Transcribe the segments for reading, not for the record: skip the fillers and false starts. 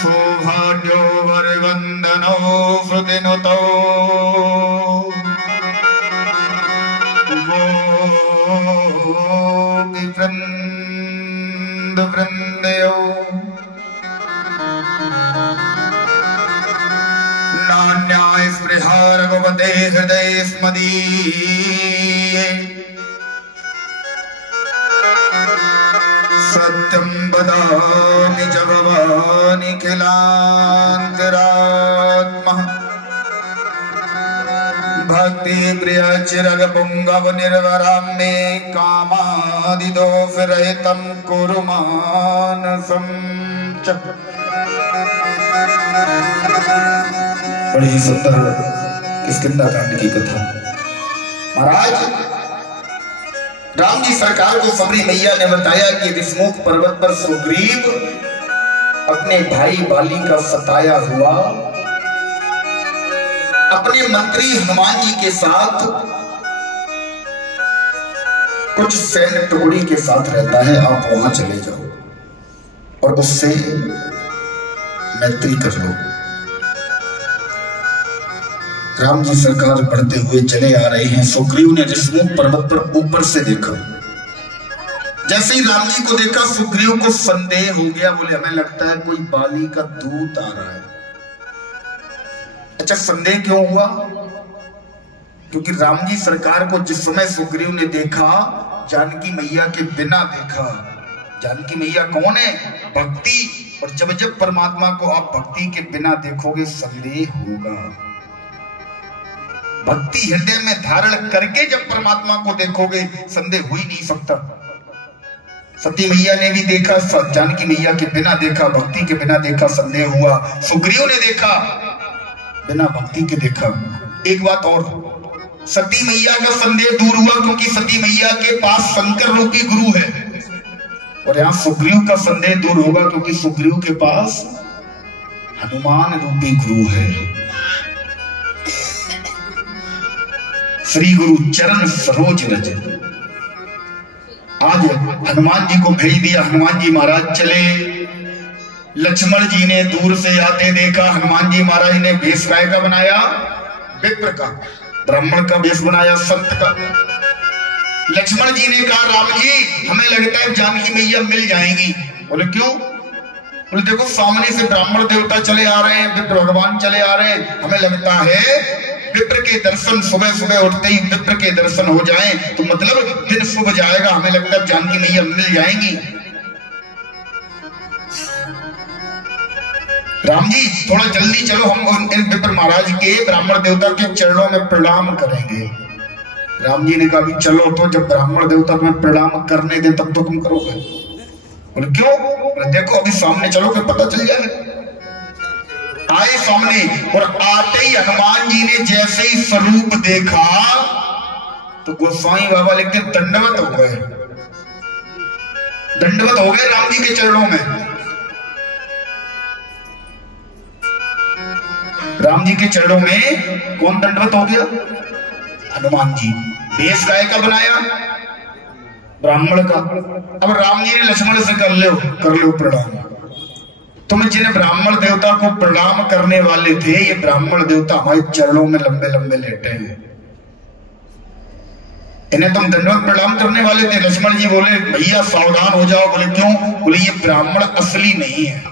सौभाग्यो वरवंदनो सुदिनतो गोपीवृंद वृंदयो नान्याय स्पृहा रघुपते हृदय स्मदीये सत्यं वदामि च भवानि खिलान्तरात्मः भक्ति प्रिय चिरग पुंगव निर्वरां मे कामादिदोष रहितं कुरु मानसं च। बड़ी सुंदर किष्किंधा कांड की कथा। महाराज राम जी सरकार को सबरी मैया ने बताया कि विष्णुमुख पर्वत पर सुग्रीव अपने भाई बाली का सताया हुआ अपने मंत्री हनुमान जी के साथ कुछ सैन्य टुकड़ी के साथ रहता है, आप वहां चले जाओ और उससे मैत्री कर लो। राम जी सरकार बढ़ते हुए चले आ रहे हैं। सुग्रीव ने विष्णुमुख पर्वत पर ऊपर से देखा। जैसे ही राम जी को देखा सुग्रीव को संदेह हो गया, बोले हमें लगता है कोई बाली का दूत आ रहा है। अच्छा, संदेह क्यों हुआ? क्योंकि राम जी सरकार को जिस समय सुग्रीव ने देखा जानकी मैया के बिना देखा। जानकी मैया कौन है? भक्ति। और जब जब परमात्मा को आप भक्ति के बिना देखोगे संदेह होगा। भक्ति हृदय में धारण करके जब परमात्मा को देखोगे संदेह हो ही नहीं सकता। सती मैया ने भी देखा, जानकी मैया के बिना देखा, भक्ति के बिना देखा, संदेह हुआ। सुग्रीव ने देखा, बिना भक्ति के देखा। एक बात और, सती मैया का संदेह दूर हुआ क्योंकि सती मैया के पास शंकर रूपी गुरु है। और यहां सुग्रीव का संदेह दूर होगा क्योंकि सुग्रीव के पास हनुमान रूपी गुरु है। श्री गुरु चरण सरोज रज। आज हनुमान जी को भेज दिया। हनुमान जी महाराज चले। लक्ष्मण जी ने दूर से आते देखा। हनुमान जी महाराज ने वेश काय का बनाया? विप्र का, ब्राह्मण का वेश बनाया, संत का। लक्ष्मण जी ने कहा राम जी हमें लगता है जानकी मैया मिल जाएंगी। बोले क्यों? बोले देखो सामने से ब्राह्मण देवता चले आ रहे हैं, विप्र भगवान चले आ रहे हैं, हमें लगता है विप्र के दर्शन सुबह सुबह उठते ही विप्र के दर्शन हो जाएं तो मतलब दिन शुभ जाएगा, हमें लगता है जानकी मैया मिल जाएंगी। राम जी थोड़ा जल्दी चलो, हम इन विप्र महाराज के ब्राह्मण देवता के चरणों में प्रणाम करेंगे। राम जी ने कहा भी चलो, तो जब ब्राह्मण देवता तुम्हें प्रणाम करने दे तब तो तुम करोगे। बोले क्यों? देखो अभी सामने चलो फिर पता चल जाएगा। आए सामने और आते ही हनुमान जी ने जैसे ही स्वरूप देखा तो गोस्वामी बाबा लिखते दंडवत हो गए। दंडवत हो गए राम जी के चरणों में। राम जी के चरणों में कौन दंडवत हो गया? हनुमान जी। वेश काय का बनाया? ब्राह्मण का। अब राम जी ने लक्ष्मण से कर लो प्रणाम। तुम जिन ब्राह्मण देवता को प्रणाम करने वाले थे, ये ब्राह्मण देवता हमारे चरणों में लंबे लंबे लेटे हैं, इन्हें तुम दंडवत प्रणाम करने वाले थे। लक्ष्मण जी बोले भैया सावधान हो जाओ। बोले क्यों? बोले ये ब्राह्मण असली नहीं है,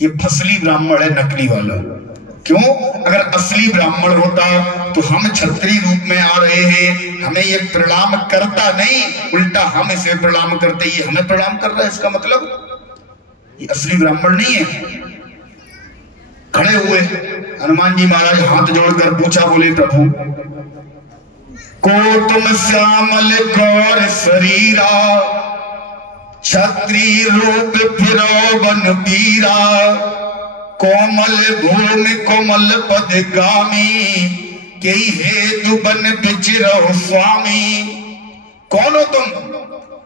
ये फसली ब्राह्मण है, नकली वाला। क्यों? अगर असली ब्राह्मण होता तो हम क्षत्रिय रूप में आ रहे हैं, हमें ये प्रणाम करता नहीं, उल्टा हम इसे प्रणाम करते, ये हमें प्रणाम कर रहा है, इसका मतलब ये असली ब्राह्मण नहीं है। खड़े हुए हनुमान जी महाराज हाथ जोड़कर पूछा, बोले प्रभु को तुम श्यामल गौर शरीरा, क्षत्रिय रूप फिरो बन पीरा, कोमल भूमि कोमल पद गामी, के हेतु बन बिचरो स्वामी। कौन हो तुम?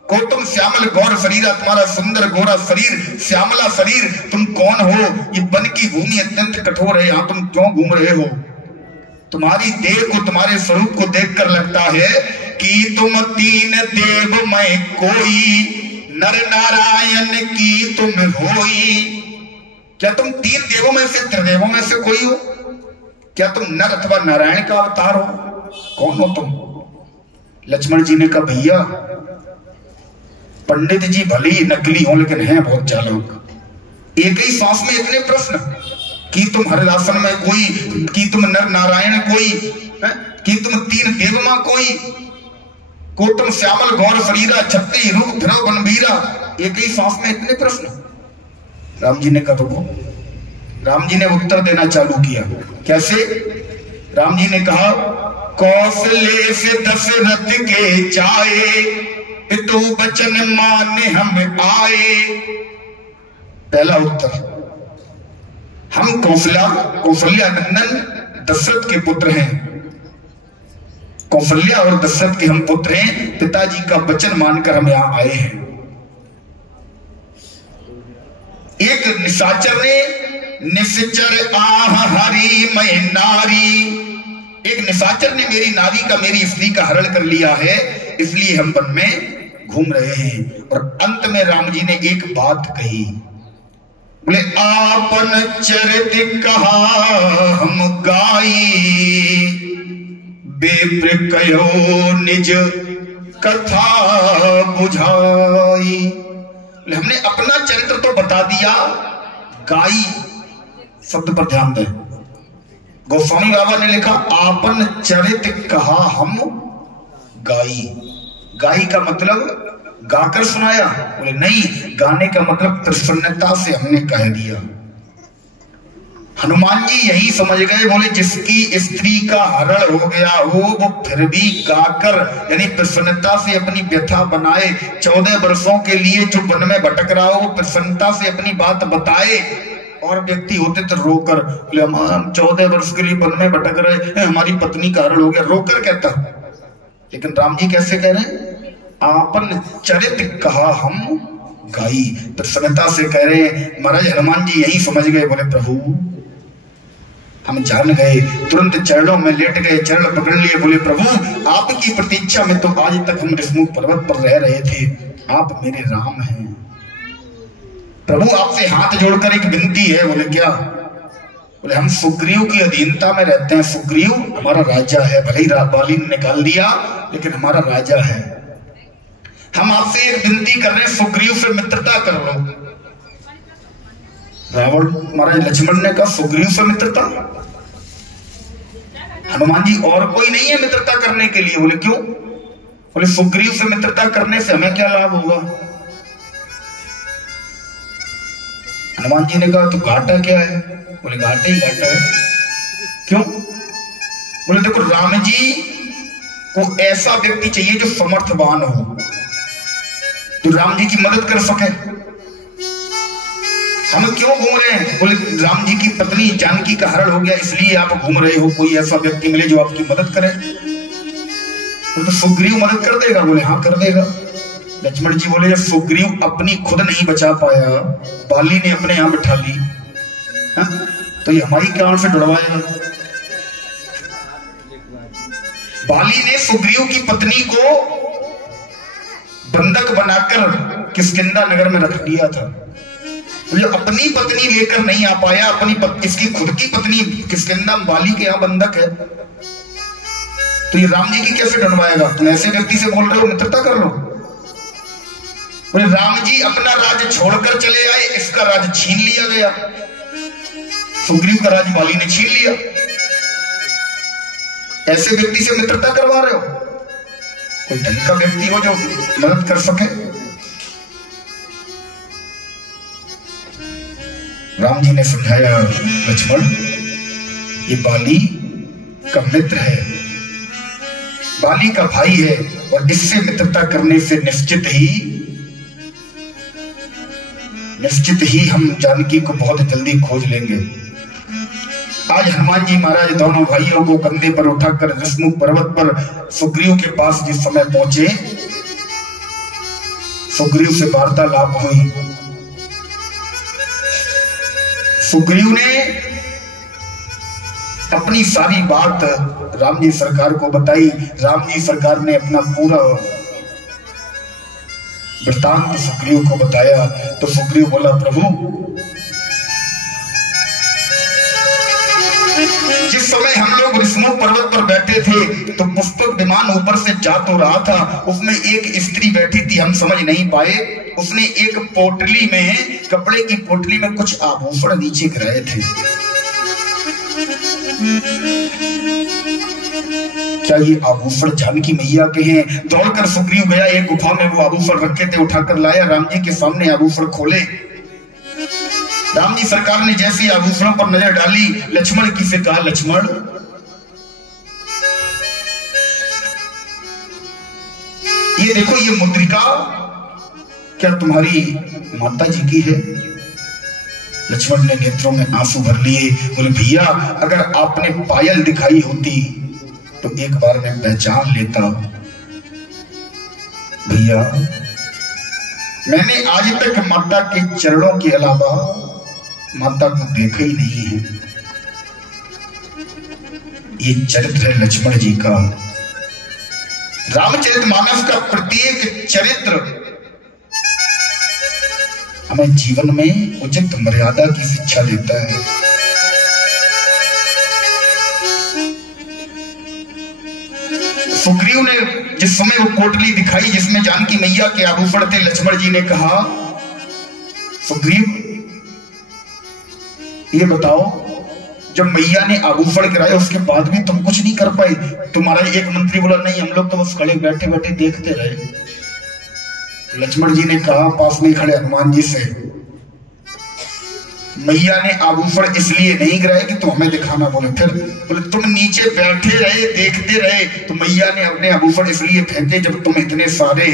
को तुम श्यामल गौर शरीर, तुम्हारा सुंदर गोरा शरीर, श्यामला शरीर, तुम कौन हो? ये वन की भूमि अत्यंत कठोर है, यहाँ तुम क्यों घूम रहे हो? तुम्हारी देह को, तुम्हारे स्वरूप को देखकर लगता है कि तुम तीन देव में कोई, नर नारायण की तुम होई। क्या तुम तीन देवों में से, त्रिदेवों में से कोई हो? क्या तुम नर अथवा नारायण का अवतार हो? कौन हो तुम? लक्ष्मण जी ने कहा, भैया पंडित जी भले ही नकली हो लेकिन हैं बहुत चालाक। एक ही सांस में इतने प्रश्न कि तुम हरिदासन में कोई, कि तुम नर नारायण कोई, कि तुम तीन देव में कोई, को तुम श्यामल गौर शरीरा, छत्ती रूप धरो बनबीरा। एक ही सांस में इतने प्रश्न। राम जी ने कहा रुको। राम जी ने उत्तर देना चालू किया। कैसे? राम जी ने कहा, कौशले से दशरथ के जाए, पितु बचन माने हम आए। पहला उत्तर, हम कौशल्या नंदन दशरथ के पुत्र हैं। कौशल्या और दशरथ के हम पुत्र हैं। पिताजी का वचन मानकर हम यहां आए हैं। एक निशाचर ने, निश्चर आह हरी मैं नारी, एक निशाचर ने मेरी नारी का, मेरी स्त्री का हरण कर लिया है, इसलिए हम वन में घूम रहे हैं। और अंत में राम जी ने एक बात कही, बोले आपन चरित कहा हम गाई, बेप्र कयो निज कथा बुझाई। हमने अपना चरित्र तो बता दिया, गाई शब्द पर ध्यान दें। गोस्वामी बाबा ने लिखा, आपन चरित कहा हम गाई। गाई का मतलब गाकर सुनाया? बोले नहीं, गाने का मतलब प्रसन्नता से हमने कह दिया। हनुमान जी यही समझ गए, बोले जिसकी स्त्री का हरण हो गया हो वो फिर भी गाकर, यानी प्रसन्नता से अपनी व्यथा बनाए। 14 वर्षों के लिए जो वन में भटक रहा हो वो प्रसन्नता से अपनी बात बताए। और व्यक्ति होते तो रोकर, बोले हम 14 वर्ष के लिए वन में भटक रहे, हमारी पत्नी का हरण हो गया, रोकर कहता। लेकिन राम जी कैसे कह रहे हैं? आपन चरित कहा हम गाई, प्रसन्नता से कह रहे हैं। महाराज हनुमान जी यही समझ गए, बोले प्रभु हम जान गए। तुरंत चरणों में लेट गए, चरण पकड़ लिए, बोले प्रभु आपकी प्रतीक्षा में तो आज तक हम ऋषमुख पर्वत पर रह रहे थे, आप मेरे राम हैं। प्रभु आपसे हाथ जोड़कर एक विनती है। बोले क्या? बोले हम सुग्रीव की अधीनता में रहते हैं, सुग्रीव हमारा राजा है, भले ही बाली ने निकाल दिया लेकिन हमारा राजा है। हम आपसे एक विनती कर रहे हैं, सुग्रीव से मित्रता कर लो। रावण महाराज लक्ष्मण ने कहा, सुग्रीव से मित्रता? हनुमान जी और कोई नहीं है मित्रता करने के लिए। बोले क्यों? बोले सुग्रीव से मित्रता करने से हमें क्या लाभ होगा? हनुमान जी ने कहा तो घाटा क्या है? बोले घाटा ही घाटा है। क्यों? बोले देखो राम जी को ऐसा व्यक्ति चाहिए जो समर्थवान हो, जो राम जी की मदद कर सके। हम क्यों घूम रहे हैं? बोले राम जी की पत्नी जानकी का हरण हो गया इसलिए आप घूम रहे हो, कोई ऐसा व्यक्ति मिले जो आपकी मदद करे। तो सुग्रीव मदद कर देगा? बोले हाँ कर देगा। लक्ष्मण जी बोले जब सुग्रीव अपनी खुद नहीं बचा पाया, बाली ने अपने यहां बिठा ली, तो ये हमारी कारण से डरवाएगा। बाली ने सुग्रीव की पत्नी को बंधक बनाकर किष्किंधा नगर में रख दिया था। जो अपनी पत्नी लेकर नहीं आ पाया, इसकी खुद की पत्नी किष्किंधा बाली के यहां बंधक है, तो ये राम जी की कैसे डरवाएगा? तुम ऐसे व्यक्ति से बोल रहे हो मित्रता कर लो। बोले राम जी अपना राज्य छोड़कर चले आए, इसका राज्य छीन लिया गया, सुग्रीव का राज्य बाली ने छीन लिया, ऐसे व्यक्ति से मित्रता करवा रहे हो? कोई ढंग का व्यक्ति हो जो मदद कर सके। राम जी ने समझाया, लक्ष्मण ये बाली का मित्र है, बाली का भाई है, और इससे मित्रता करने से निश्चित ही हम जानकी को बहुत जल्दी खोज लेंगे। आज हनुमान जी महाराज दोनों भाइयों को कंधे पर उठाकर ऋषमुख पर्वत पर सुग्रीव के पास जिस समय पहुंचे, सुग्रीव से वार्तालाप हुई। सुग्रीव ने अपनी सारी बात राम जी सरकार को बताई। राम जी सरकार ने अपना पूरा वृतांत सुग्रीव को बताया। तो सुग्रीव बोला, प्रभु जिस समय हम लोग ऋषिमुख पर्वत पर बैठे थे तो पुष्पक विमान ऊपर से जा तो रहा था, उसमें एक स्त्री बैठी थी, हम समझ नहीं पाए। उसने एक पोटली में, कपड़े की पोटली में कुछ आभूषण नीचे गिराए थे। क्या ये आभूषण जानकी मैया के हैं? दौड़कर सुग्रीव गया, एक गुफा में वो आभूषण रखे थे, उठाकर लाया, राम जी के सामने आभूषण खोले। राम जी सरकार ने जैसे आभूषणों पर नजर डाली, लक्ष्मण की से कहा, लक्ष्मण ये देखो, ये मुद्रिका क्या तुम्हारी माता जी की है? लक्ष्मण ने नेत्रों में आंसू भर लिए, बोले भैया अगर आपने पायल दिखाई होती तो एक बार मैं पहचान लेता। भैया मैंने आज तक माता के चरणों के अलावा माता को देखा ही नहीं है। ये चरित्र है लक्ष्मण जी का। रामचरितमानस का प्रत्येक चरित्र हमें जीवन में उचित मर्यादा की शिक्षा देता है। सुग्रीव ने जिस समय वो पोटली दिखाई जिसमें जानकी मैया के आभूषण थे, लक्ष्मण जी ने कहा, सुग्रीव ये बताओ, जब मैया ने आभूषण गिराए उसके बाद भी तुम कुछ नहीं कर पाए? तुम्हारा एक मंत्री बोला, नहीं हम लोग तो बस खड़े बैठे बैठे देखते रहे। लक्ष्मण जी ने कहा पास में खड़े हनुमान जी से, मैया ने आभूषण इसलिए नहीं गिराए कि तुम हमें दिखाना। बोले फिर? बोले तुम नीचे बैठे रहे देखते रहे, तो मैया ने अपने आभूषण इसलिए फेंके जब तुम इतने सारे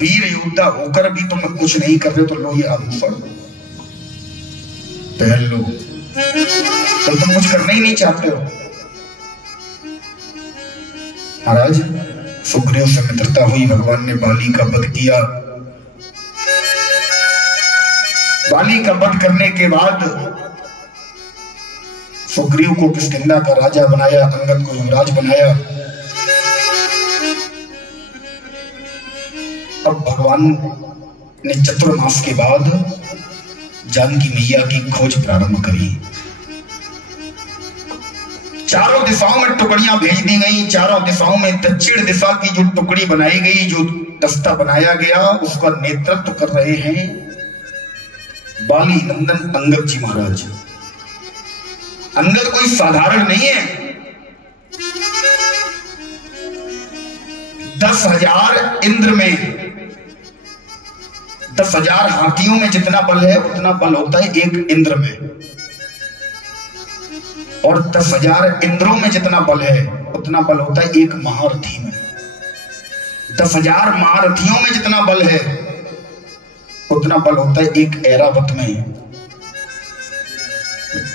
वीर योद्धा होकर भी तुम कुछ नहीं कर रहे, तो लो ये आभूषण पहन लो। तो तुम कुछ करना ही नहीं चाहते हो। महाराज सुग्रीव से मित्रता हुई, भगवान ने बाली का वध किया। बाली का वध करने के बाद सुग्रीव को किष्किंधा का राजा बनाया, अंगद को युवराज बनाया। अब भगवान ने चतुर्मास के बाद जानकी मैया की खोज प्रारंभ करी। चारों दिशाओं में टुकड़ियां भेज दी गई। चारों दिशाओं में दक्षिण दिशा की जो टुकड़ी बनाई गई, जो दस्ता बनाया गया, उसका नेतृत्व कर रहे हैं बाली नंदन अंगद जी महाराज। अंगद कोई साधारण नहीं है। 10,000 इंद्र में 10,000 हाथियों में जितना बल है उतना बल होता है एक इंद्र में, और 10,000 इंद्रों में जितना बल है उतना बल होता है एक महारथी में। 10,000 महारथियों में जितना बल है उतना बल होता है एक ऐरावत में।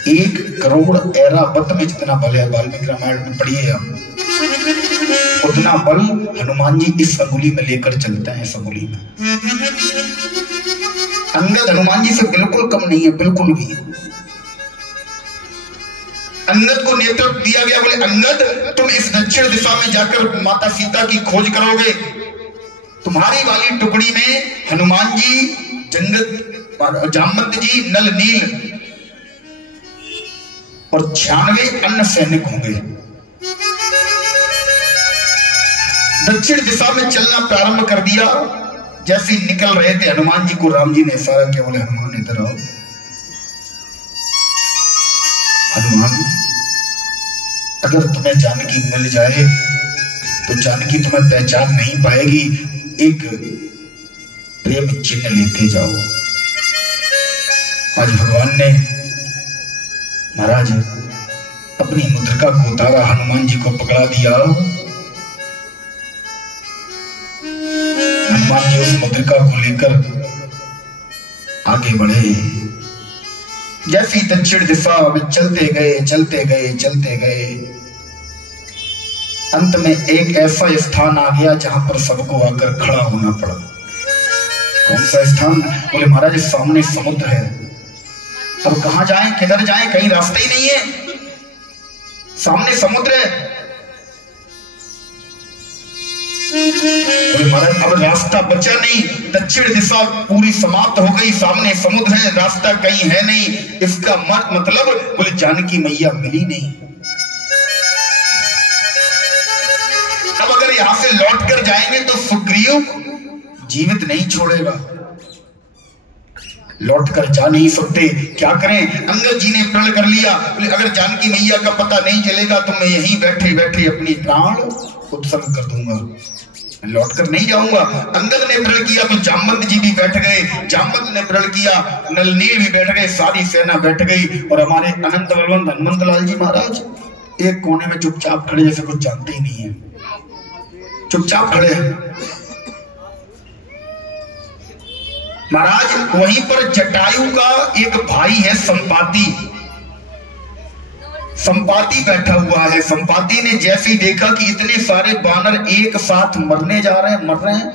1 करोड़ ऐरावत में जितना बल है, वाल्मीकि रामायण में पढ़िए आप, उतना बल हनुमान जी इस अंगुली में लेकर चलते हैं। इस अंगुली में अंगद हनुमान जी से बिल्कुल कम नहीं है, बिल्कुल भी। अंगद को नेतृत्व दिया गया, बोले अंगद तुम इस दक्षिण दिशा में जाकर माता सीता की खोज करोगे। तुम्हारी वाली टुकड़ी में हनुमान जी, जंगद जामवंत जी, नल नील और 96 अन्य सैनिक होंगे। दक्षिण दिशा में चलना प्रारंभ कर दिया। जैसे ही निकल रहे थे हनुमान जी को राम जी ने इशारा किया, बोले हनुमान इधर आओ। हनुमान अगर तुम्हें जानकी मिल जाए तो जानकी तुम्हें पहचान नहीं पाएगी, एक प्रेम चिन्ह लेते जाओ। आज भगवान ने महाराज अपनी मुद्रिका को उतारा, हनुमान जी को पकड़ा दिया। हनुमान जी उस मुद्रिका को लेकर आगे बढ़े। जैसी दक्षिण दिशा में चलते गए चलते गए चलते गए, अंत में एक ऐसा स्थान आ गया जहां पर सबको आकर खड़ा होना पड़ा। कौन सा स्थान? बोले महाराज सामने समुद्र है। अब कहां जाएं, किधर जाएं, कहीं रास्ता ही नहीं है। सामने समुद्र है। बोले महाराज अब रास्ता बचा नहीं, दक्षिण दिशा पूरी समाप्त हो गई, सामने समुद्र है, रास्ता कहीं है नहीं। इसका मतलब बोले जानकी मैया मिली नहीं। अब अगर यहां से लौट कर जाएंगे तो सुग्रीव जीवित नहीं छोड़ेगा, लौट कर जा नहीं सकते, क्या करें। अंगद जी ने प्रण कर लिया, अगर जानकी मैया का पता नहीं चलेगा तो मैं यहीं बैठे बैठे अपनी प्राण उत्सर्ग कर दूंगा, लौट कर नहीं जाऊंगा। अंगद ने प्रण किया तो जामवंत जी भी बैठ गए, जामवंत ने प्रण किया, नलनील भी बैठ गए, सारी सेना बैठ गई। और हमारे अनंत बलवंत हनुमंत लाल जी महाराज एक कोने में चुपचाप खड़े, जैसे कुछ जानते ही नहीं है, चुपचाप खड़े हैं। महाराज वहीं पर जटायु का एक भाई है संपाति, संपाति बैठा हुआ है। संपाति ने जैसे ही देखा कि इतने सारे बानर एक साथ मरने जा रहे हैं, मर रहे हैं,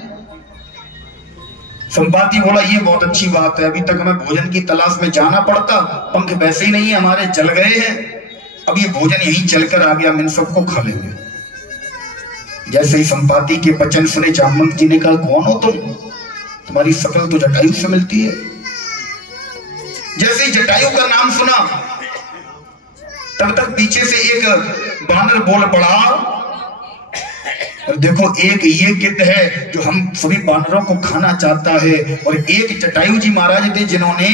संपाति बोला ये बहुत अच्छी बात है, अभी तक हमें भोजन की तलाश में जाना पड़ता, पंख वैसे ही नहीं है हमारे, जल गए हैं, अब ये भोजन यहीं चलकर आ गया, हम इन सबको खा लेंगे। जैसे ही संपाति के वचन सुने जामवंत जी ने कहा कौन हो तुम, तुम्हारी शकल तो जटायु से मिलती है। जैसे ही जटायु का नाम सुना तब तक पीछे से एक बानर बोल पड़ा, और देखो एक ये गिद्ध है जो हम सभी बानरों को खाना चाहता है, और एक जटायु जी महाराज थे जिन्होंने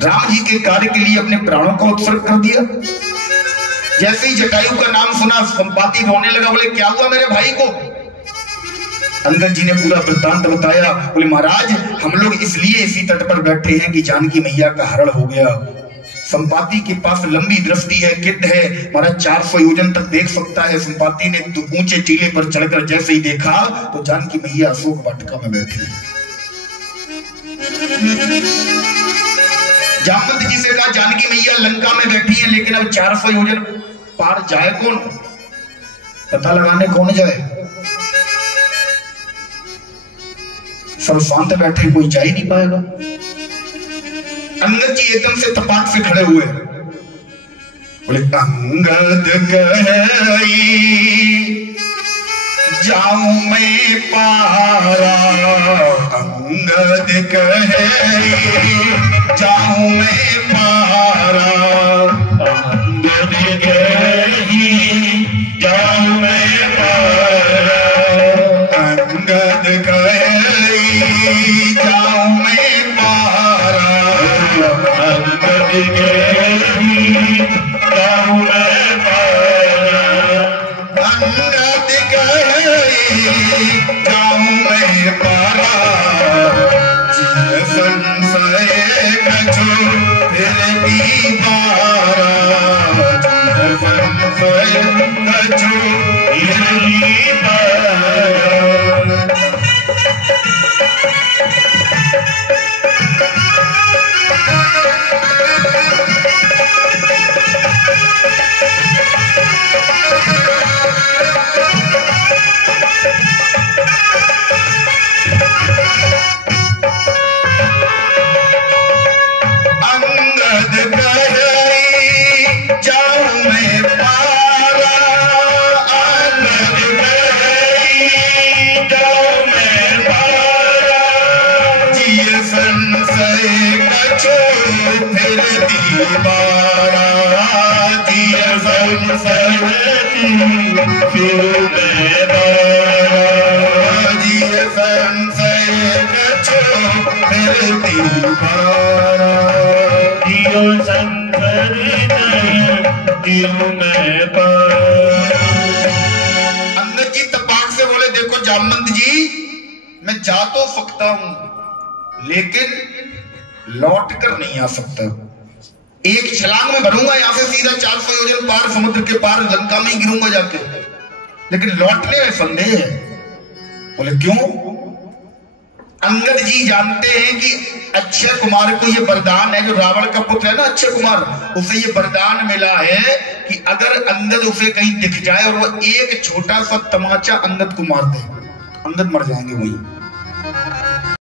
राम जी के कार्य के लिए अपने प्राणों को उत्सर्ग कर दिया। जैसे ही जटायु का नाम सुना संपाति रोने लगा, बोले क्या हुआ मेरे भाई को। अंगद जी ने पूरा वृत्तांत बताया, बोले महाराज हम लोग इसलिए इसी तट पर बैठे हैं कि जानकी मैया का हरण हो गया। संपाति के पास लंबी दृष्टि है, गिद्ध है, महाराज 400 योजन तक देख सकता है। संपाति ने तो ऊंचे टीले पर चढ़कर जैसे ही देखा तो जानकी मैया अशोक वाटिका में बैठी है। जामवंत जी से कहा जानकी मैया लंका में बैठी है, लेकिन अब 400 योजन पार जाए कौन, पता लगाने कौन जाए। सब शांत बैठे, कोई जा ही नहीं पाएगा। अंगद जी एकदम से तपाक से खड़े हुए, बोले अंगद कहे जाऊं मैं पारा, अंगद कहे जाऊं मैं पारा, अंगद कहे जाऊं मैं पारा, अंगद कहे जाऊं मैं पारा, अंगद कहे जाऊं मैं पारा, अंगद कहे जाऊं मैं पारा, जिय संशय कछु फिर भी पारा, जिय संशय कछु फिर भी पारा। अंगद जी तपाक से बोले देखो जामवंत जी, मैं जा तो सकता हूं लेकिन लौट कर नहीं आ सकता। एक छलांग में भरूंगा यहां से सीधा 400 योजन पार, समुद्र के पार लंका में ही गिरूंगा जाके, लेकिन लौटने में संदेह है। बोले क्यों? अंगद जी जानते हैं कि अक्षय कुमार को ये वरदान है, जो रावण का पुत्र है ना अक्षय कुमार, उसे ये वरदान मिला है कि अगर अंगद उसे कहीं दिख जाए और वो एक छोटा सा तमाचा अंगद को मार दे, अंगद मर जाएंगे वही।